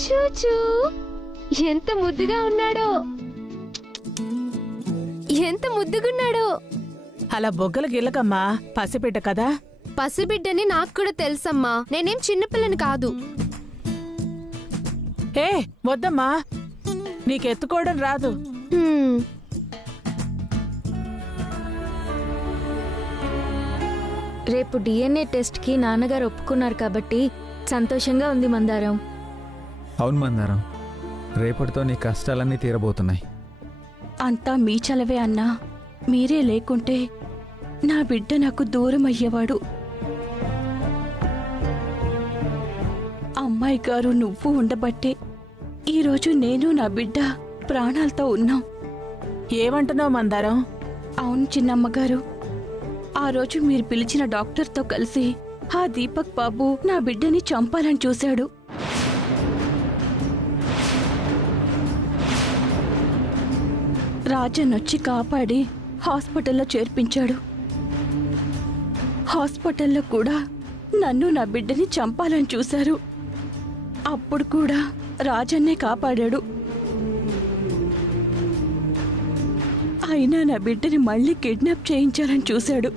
చూచూ ఎంత ముద్దుగా ఉన్నాడో, ఎంత ముద్దుగున్నాడో. అలా బొగ్గలు గిల్లకమ్మా, పసిబిడ్డ కదా. పసిబిడ్డని నాకు కూడా తెలుసమ్మా, నేనేం చిన్నపిల్లని కాదు. ఏ వద్దమ్మా, నీకెత్తుకోవడం రాదు. రేపు DNA టెస్ట్ కి నాన్నగారు ఒప్పుకున్నారు కాబట్టి సంతోషంగా ఉంది మందారం. అవును మందారం, రేపటితో నీ కష్టాలన్నీ తీరబోతున్నాయి. అంతా మీ చలవే అన్నా. మీరే లేకుంటే నా బిడ్డ నాకు దూరం అయ్యేవాడు. అమ్మాయి గారు నువ్వు ఉండబట్టే ఈరోజు నేను నా బిడ్డ ప్రాణాలతో ఉన్నాం. ఏమంటున్నావు మందారం? అవును చిన్నమ్మగారు, ఆ రోజు మీరు పిలిచిన డాక్టర్తో కలిసి ఆ దీపక్ బాబు నా బిడ్డని చంపాలని చూశాడు. రాజన్నొచ్చి కాపాడి హాస్పిటల్లో చేర్పించాడు. హాస్పిటల్లో కూడా నన్ను నా బిడ్డని చంపాలని చూశారు. అప్పుడు కూడా రాజన్నే కాపాడాడు. అయినా నా బిడ్డని మళ్ళీ కిడ్నాప్ చేయించాలని చూశాడు.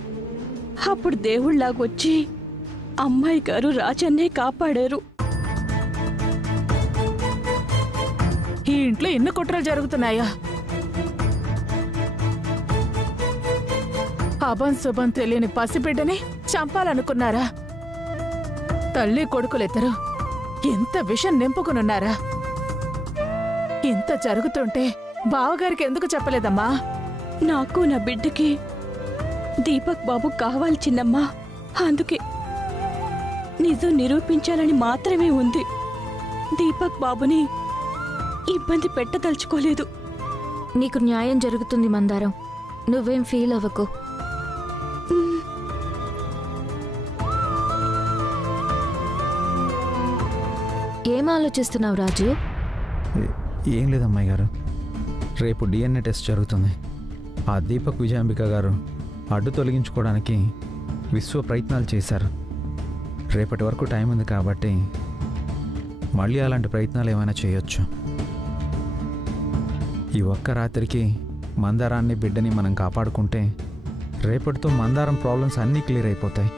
అప్పుడు దేవుళ్లాగొచ్చి అమ్మాయి గారు రాజన్నే కాపాడారు. ఈ ఇంట్లో ఎన్ని కుట్రలు జరుగుతున్నాయా? అభం శుభం తెలియని పసిబిడ్డని చంపాలనుకున్నారా? తల్లి కొడుకులిద్దరు ఎంత విషం నింపుకునున్నారా? ఇంత జరుగుతుంటే బావగారికి ఎందుకు చెప్పలేదమ్మా? నాకు నా బిడ్డకి దీపక్ బాబు కావాలి చిన్నమ్మా. అందుకే నిజం నిరూపించాలని మాత్రమే ఉంది. దీపక్ బాబుని ఇబ్బంది పెట్టదలుచుకోలేదు. నీకు న్యాయం జరుగుతుంది మందారం, నువ్వేం ఫీల్ అవ్వకు. ఏం ఆలోచిస్తున్నావు రాజు? ఏం లేదమ్మాయి గారు, రేపు DNA టెస్ట్ జరుగుతుంది. ఆ దీపక్ విజయాంబిక గారు అడ్డు తొలగించుకోవడానికి విశ్వ ప్రయత్నాలు చేశారు. రేపటి వరకు టైం ఉంది కాబట్టి మళ్ళీ అలాంటి ప్రయత్నాలు ఏమైనా చేయొచ్చు. ఈ ఒక్క రాత్రికి మందారాన్ని బిడ్డని మనం కాపాడుకుంటే రేపటితో మందారం ప్రాబ్లమ్స్ అన్నీ క్లియర్ అయిపోతాయి.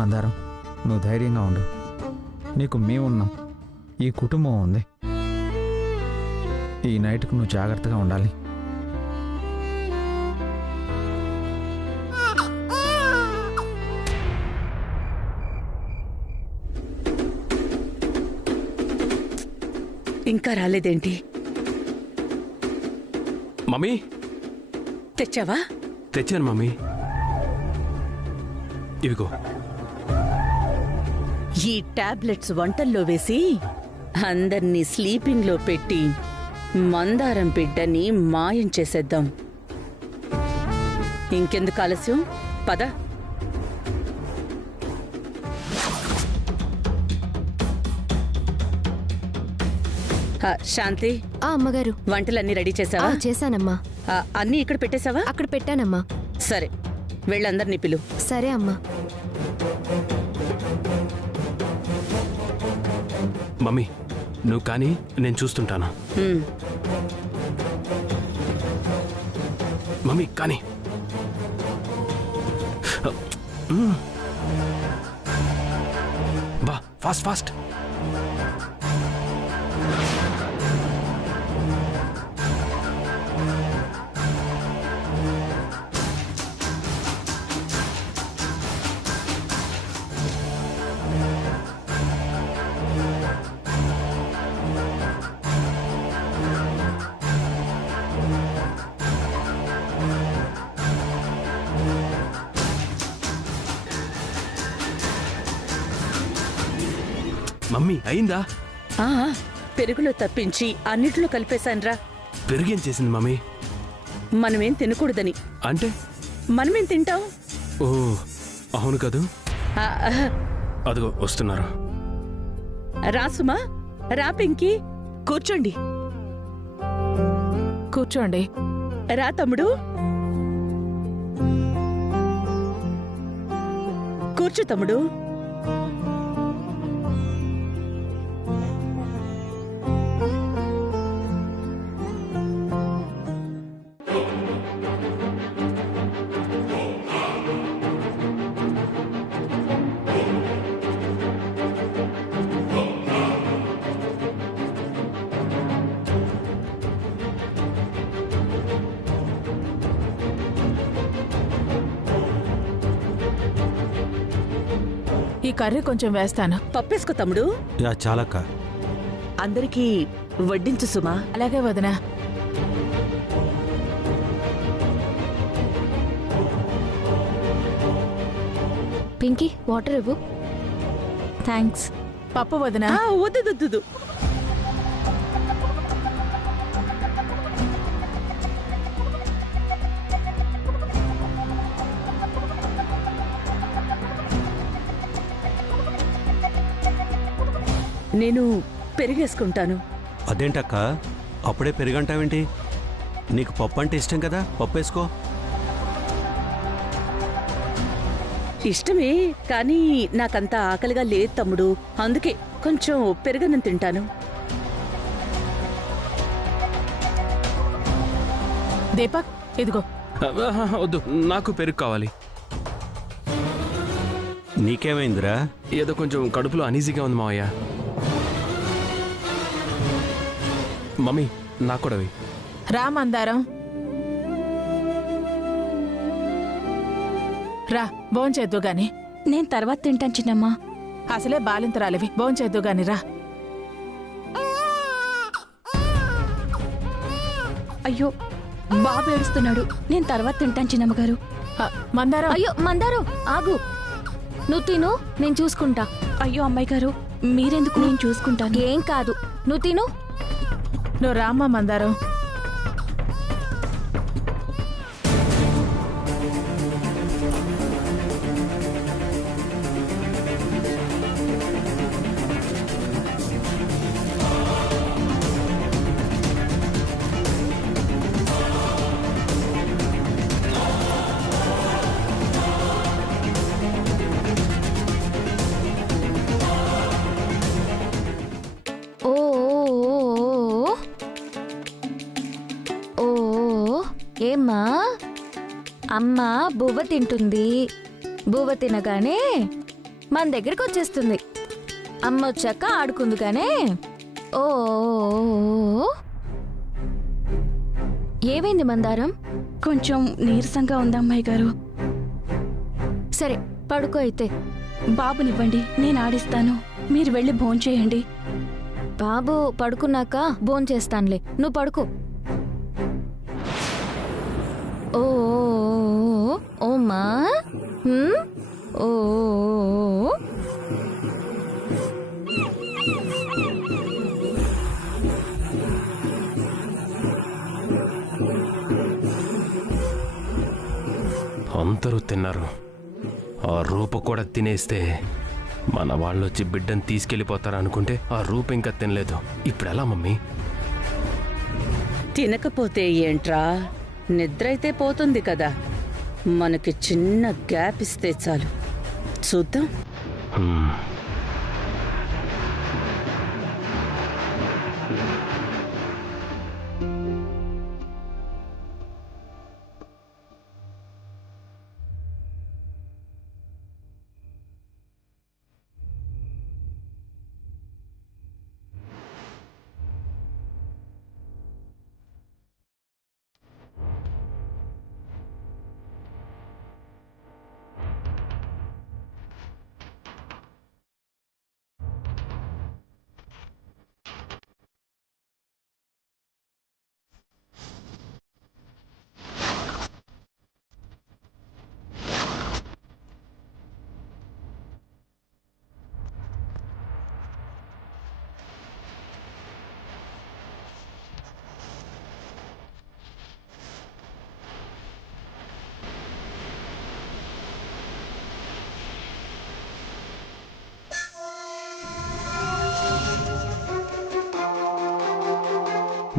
మందారం, నువ్వు ధైర్యంగా ఉండు. నీకు మేమున్నాం, ఈ కుటుంబం ఉంది. ఈ నైట్కు నువ్వు జాగ్రత్తగా ఉండాలి. ఇంకా రాలేదేంటి? మమ్మీ తెచ్చావా? తెచ్చాను మమ్మీ, ఇవిగో. ఈ టాబ్లెట్స్ వంటల్లో వేసి అందర్నీ స్లీపింగ్లో పెట్టి మందారం బిడ్డని మాయం చేసేద్దాం. ఇంకెందుకు ఆలస్యం, పద. శాంతి, అమ్మగారు వంటలన్నీ రెడీ చేసావా? చేశానమ్మా. అన్నీ ఇక్కడ పెట్టేశావా? అక్కడ పెట్టానమ్మా. సరే, వెళ్ళందరినీ పిలు. సరే అమ్మా. మమ్మీ నువ్వు కానీ, నేను చూస్తుంటాను. మమ్మీ కానీ. బా, ఫాస్ట్ ఫాస్ట్. మమ్మీ అయిందా? పెరుగులో తప్పించి అన్నిట్లో కలిపేశాన్రా. పెరుగేం చేసింది మమ్మీ? మనమేం తినకూడదని. అంటే మనమేం తింటాం? ఓ అవును కదూ. అదిగో వస్తున్నారు. రాసుమా, రా పింకీ, కూర్చోండి. కూర్చోండి. రా తమ్ముడు, కూర్చో తమ్ముడు. ఈ కర్రీ కొంచెం వేస్తాను. పప్పేసుకో తమ్ముడు. యా చాలక్క. అందరికీ వడ్డించు సుమా. అలాగే వదినా. పింకీ వాటర్ ఇవ్వు. థ్యాంక్స్. పప్పు వదినా. వద్దు. నేను పెరిగేసుకుంటాను. అదేంటక్క అప్పుడే పెరుగంటావేంటి? నీకు పప్పు అంటే ఇష్టం కదా, పప్పు వేసుకో. ఇష్టమే, కానీ నాకంత ఆకలిగా లేదు తమ్ముడు. అందుకే కొంచెం పెరుగన్నం తింటాను. దీపక్ ఇదిగో. వద్దు, నాకు పెరుగు కావాలి. నీకేమైందిరా? ఏదో కొంచెం కడుపులో అనీజీగా ఉంది మావయ్య. మమ్మీ నాకు కూడా అవి. రా మందారం, రా భోంచేద్దు గాని. నేను తర్వాత తింటాను చిన్నమ్మ. అసలే బాలింతరాలివి, భోంచేద్దు గాని రా. అయ్యో బాబు ఏడుస్తున్నాడు. నేను తర్వాత తింటాను చిన్నమ్మగారు. మందారం. అయ్యో మందారం ఆగు. నువ్వు తిను, నేను చూసుకుంటా. అయ్యో అమ్మాయి గారు మీరెందుకు? నేను చూసుకుంటాను. ఏం కాదు, నువ్వు తిను. నువ్వు రామ్మా మందారం. ఏమ్మా, అమ్మ బువ్వ తింటుంది. బువ్వ తినగానే మన దగ్గరికి వచ్చేస్తుంది. అమ్మ వచ్చాక ఆడుకుందుగానే. ఓ ఏమైంది మందారం? కొంచెం నీరసంగా ఉంది అమ్మాయి గారు. సరే పడుకో అయితే. బాబునివ్వండి, నేను ఆడిస్తాను. మీరు వెళ్ళి భోంచేయండి. బాబు పడుకున్నాక భోంచేస్తానులే, నువ్వు పడుకో. ఓ ఓమా ఓ అందరూ తిన్నారు. ఆ రూప కూడా తినేస్తే మన వాళ్ళొచ్చి బిడ్డను తీసుకెళ్ళిపోతారు అనుకుంటే ఆ రూప ఇంకా తినలేదు. ఇప్పుడు ఎలా మమ్మీ? తినకపోతే ఏంట్రా, నిద్ర అయితే పోతుంది కదా. మనకి చిన్న గ్యాప్ ఇస్తే చాలు, చూద్దాం.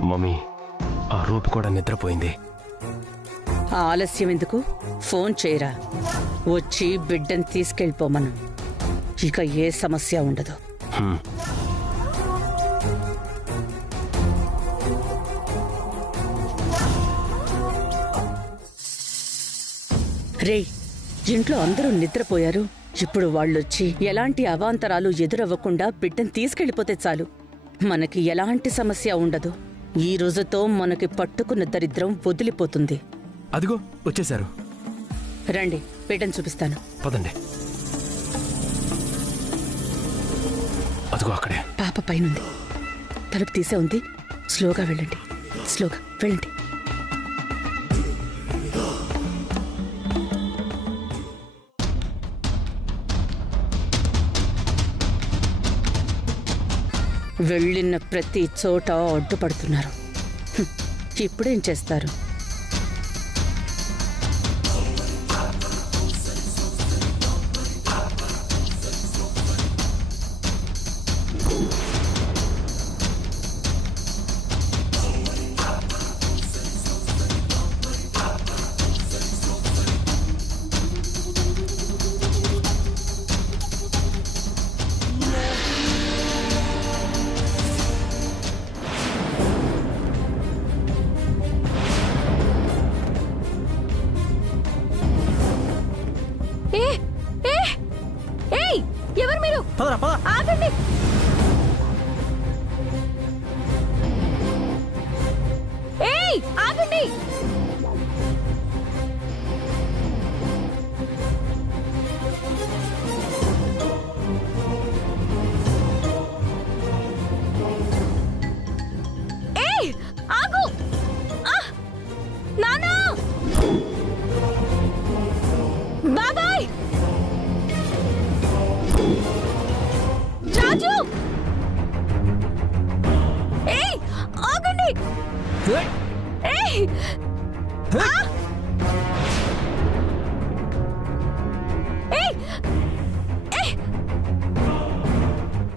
మమ్మీ, ఆ రూప కూడా నిద్రపోయింది. ఆలస్యం ఎందుకు? ఫోన్ చేయరా, వచ్చి బిడ్డను తీసుకెళ్ళిపోమను. ఇక ఏ సమస్య ఉండదు. రే, ఇంట్లో అందరూ నిద్రపోయారు. ఇప్పుడు వాళ్ళొచ్చి ఎలాంటి అవాంతరాలు ఎదురవ్వకుండా బిడ్డను తీసుకెళ్ళిపోతే చాలు. మనకి ఎలాంటి సమస్య ఉండదు. ఈ రోజుతో మనకి పట్టుకున్న దరిద్రం వదిలిపోతుంది. అదిగో వచ్చేశారు. రండి, బిడ్డను చూపిస్తాను. పదండి. అదిగో అక్కడే. పాప పైనుంది. తలుపు తీసే ఉంది. స్లోగా వెళ్ళండి, స్లోగా వెళ్ళండి. వెళ్ళిన ప్రతి చోట అడ్డుపడుతున్నారు. ఇప్పుడేం చేస్తారు? ఎవరు మీరు? పదరా పద. ఆగండి. ఏయ్ ఆగండి. ఏయ్ ఆగు. నానా, బాబాయ్, రాజు. ఏయ్ ఆగండి. ఏయ్ ఆ! ఏయ్ ఏయ్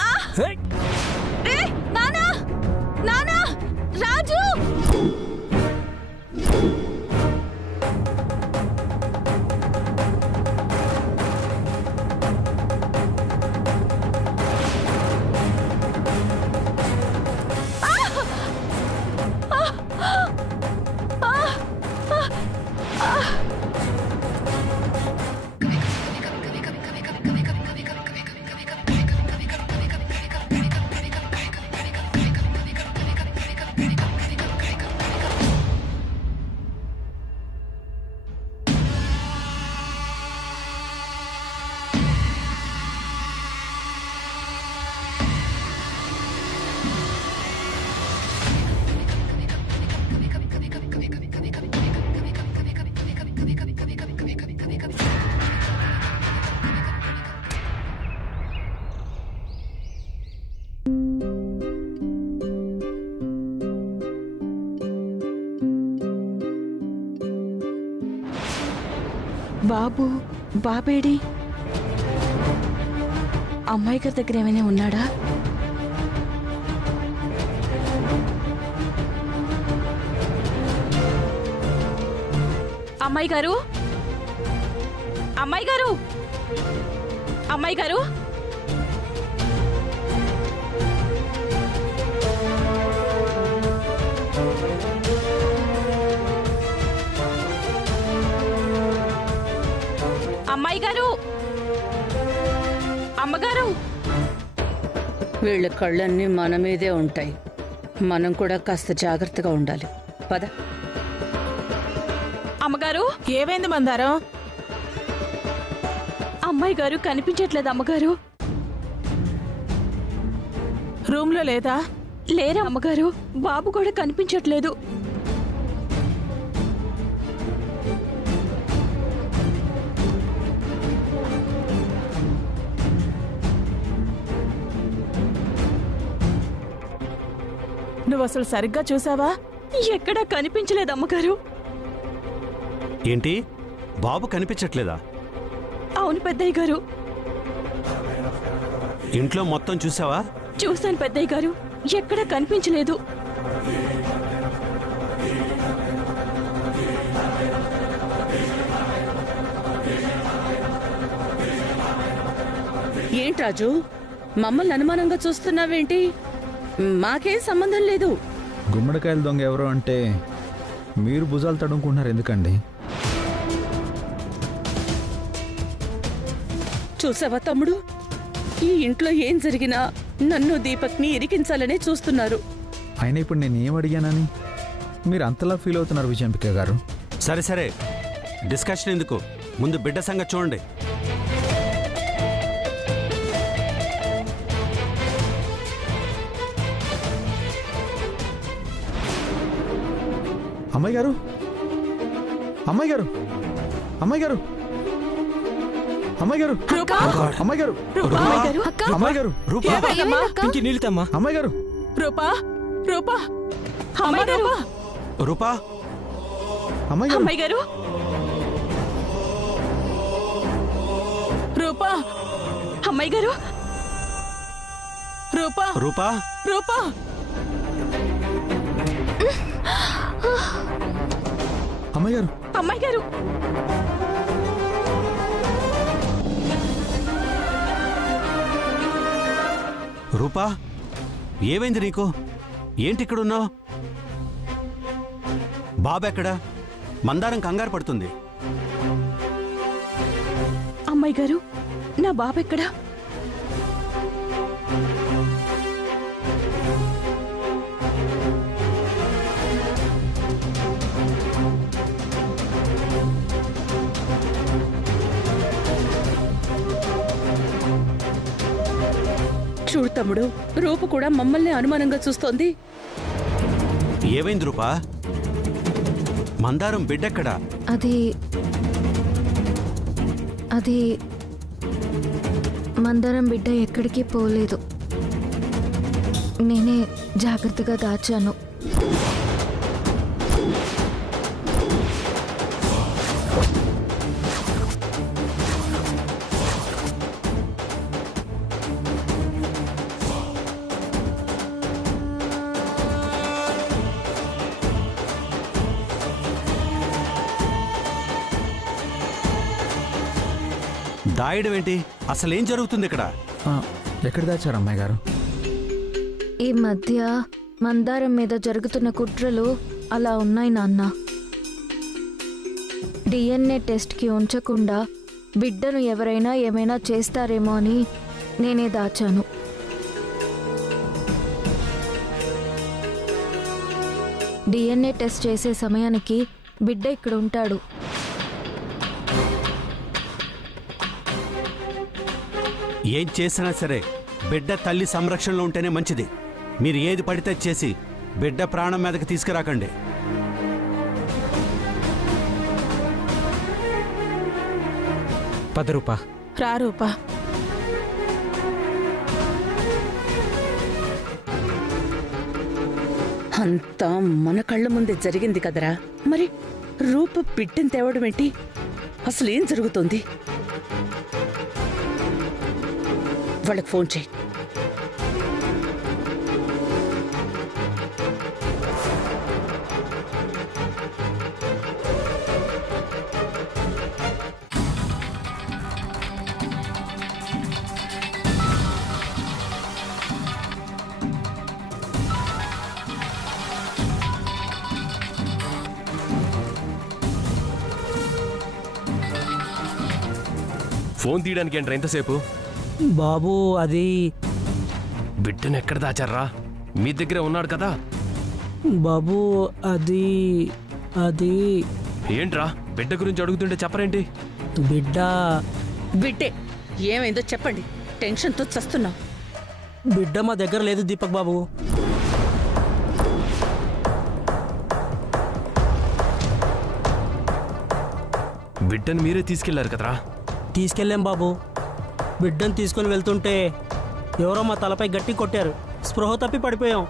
ఆ! ఏయ్ నానా, నానా, రాజు. బాబు, బాబేడి? అమ్మాయి గారి దగ్గర ఏమైనా ఉన్నాడా? అమ్మాయి గారు, అమ్మాయి గారు, అమ్మాయి గారు. అమ్మాయి గారు, అమ్మగారు. వీళ్ళ కళ్ళన్నీ మన మీదే ఉంటాయి. మనం కూడా కాస్త జాగ్రత్తగా ఉండాలి. పద. అమ్మగారు, ఏమైంది మందారం? అమ్మాయి గారు కనిపించట్లేదు అమ్మగారు. రూమ్ లో లేదా? లేరా అమ్మగారు? బాబు కూడా కనిపించట్లేదు. నువ్వు అసలు సరిగ్గా చూసావా? ఎక్కడా కనిపించలేదు అమ్మగారు. ఏంటి, బాబు కనిపించట్లేదా? అవును పెద్దయ్య గారు. ఇంట్లో మొత్తం చూసావా? చూశాను పెద్దయ్య గారు, ఎక్కడా కనిపించలేదు. ఏంటి రాజు, మమ్మల్ని అనుమానంగా చూస్తున్నావేంటి? మాకేం సంబంధం లేదు. గుమ్మడికాయల దొంగ ఎవరు అంటే మీరు భుజాలు తడుముకుంటున్నారు ఎందుకండి? చూసావా తమ్ముడు, ఈ ఇంట్లో ఏం జరిగినా నన్ను దీపక్ని ఇరికించాలనే చూస్తున్నారు. అయినా ఇప్పుడు నేను ఏం అడిగానని మీరు అంతలా ఫీల్ అవుతున్నారు విజయాంబిక గారు? సరే సరే, డిస్కషన్ ఎందుకు, ముందు బిడ్డ సంగతి చూడండి. అమ్మాయి గారు అమ్మాయి గారు అమ్మాయి గారు అమ్మాయి గారు అమ్మాయి గారు అమ్మాయి గారు రూపా ఇంటి నీళ్ళతమ్మా అమ్మాయి గారు రూపా రూపా అమ్మాయి గారు రూపా అమ్మాయి గారు అమ్మాయి గారు రూపా అమ్మాయి గారు రూపా రూపా రూపా అమ్మాయి గారు అమ్మాయి గారు రూపా ఏమైంది నీకు? ఏంటి ఇక్కడున్నావు? బాబెక్కడా? మందారం కంగారు పడుతుంది. అమ్మాయి గారు నా బాబు ఎక్కడా? చూడు తమ్ముడు, రూపు కూడా మమ్మల్ని అనుమానంగా చూస్తోంది. ఏమైంది రూపా? మందారం బిడ్డెక్కడా? అది అది మందారం బిడ్డ ఎక్కడికి పోలేదు. నేనే జాగ్రత్తగా దాచాను. దాయడం ఏంటి? అసలేం జరుగుతుంది ఇక్కడ? ఎక్కడ దాచారు అమ్మాయి గారు? ఈ మధ్య మందారం మీద జరుగుతున్న కుట్రలు అలా ఉన్నాయి నాన్న. డిఎన్ఏ టెస్ట్కి ఉంచకుండా బిడ్డను ఎవరైనా ఏమైనా చేస్తారేమో అని నేనే దాచాను. డిఎన్ఏ టెస్ట్ చేసే సమయానికి బిడ్డ ఇక్కడ ఉంటాడు. ఏం చేసినా సరే బిడ్డ తల్లి సంరక్షణలో ఉంటేనే మంచిది. మీరు ఏది పడితే చేసి బిడ్డ ప్రాణం మీదకి తీసుకురాకండి. రూపా రా రూపా. అంతా మన కళ్ళ ముందే జరిగింది కదరా. మరి రూప బిడ్డను తేవడం ఏంటి? అసలేం జరుగుతోంది? వాళ్ళకి ఫోన్ చేయి. ఫోన్ తీయడానికి ఏంట్రా ఎంతసేపు? బాబు అది బిడ్డను ఎక్కడ దాచారా? మీ దగ్గరే ఉన్నాడు కదా. బాబు అది అది ఏంట్రా బిడ్డ గురించి అడుగుతుంటే చెప్పరేంటి? బిడ్డ బిడ్డే ఏమైందో చెప్పండి. టెన్షన్తో చస్తున్నా. బిడ్డ మా దగ్గర లేదు దీపక్ బాబు. బిడ్డను మీరే తీసుకెళ్లారు కదరా. తీసుకెళ్ళాం బాబు. బిడ్డను తీసుకొని వెళ్తుంటే ఎవరో మా తలపై గట్టి కొట్టారు. స్పృహ తప్పి పడిపోయాం.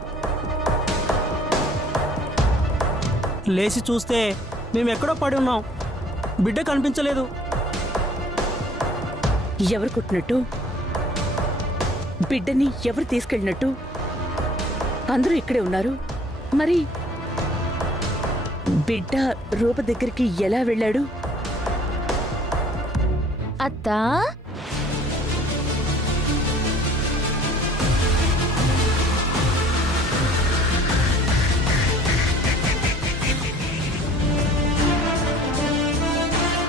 లేచి చూస్తే మేము ఎక్కడో పడి ఉన్నాం. బిడ్డ కనిపించలేదు. ఎవరు కొట్టినట్టు? బిడ్డని ఎవరు తీసుకెళ్ళినట్టు? అందరూ ఇక్కడే ఉన్నారు. మరి బిడ్డ రూప దగ్గరికి ఎలా వెళ్ళాడు? అత్తా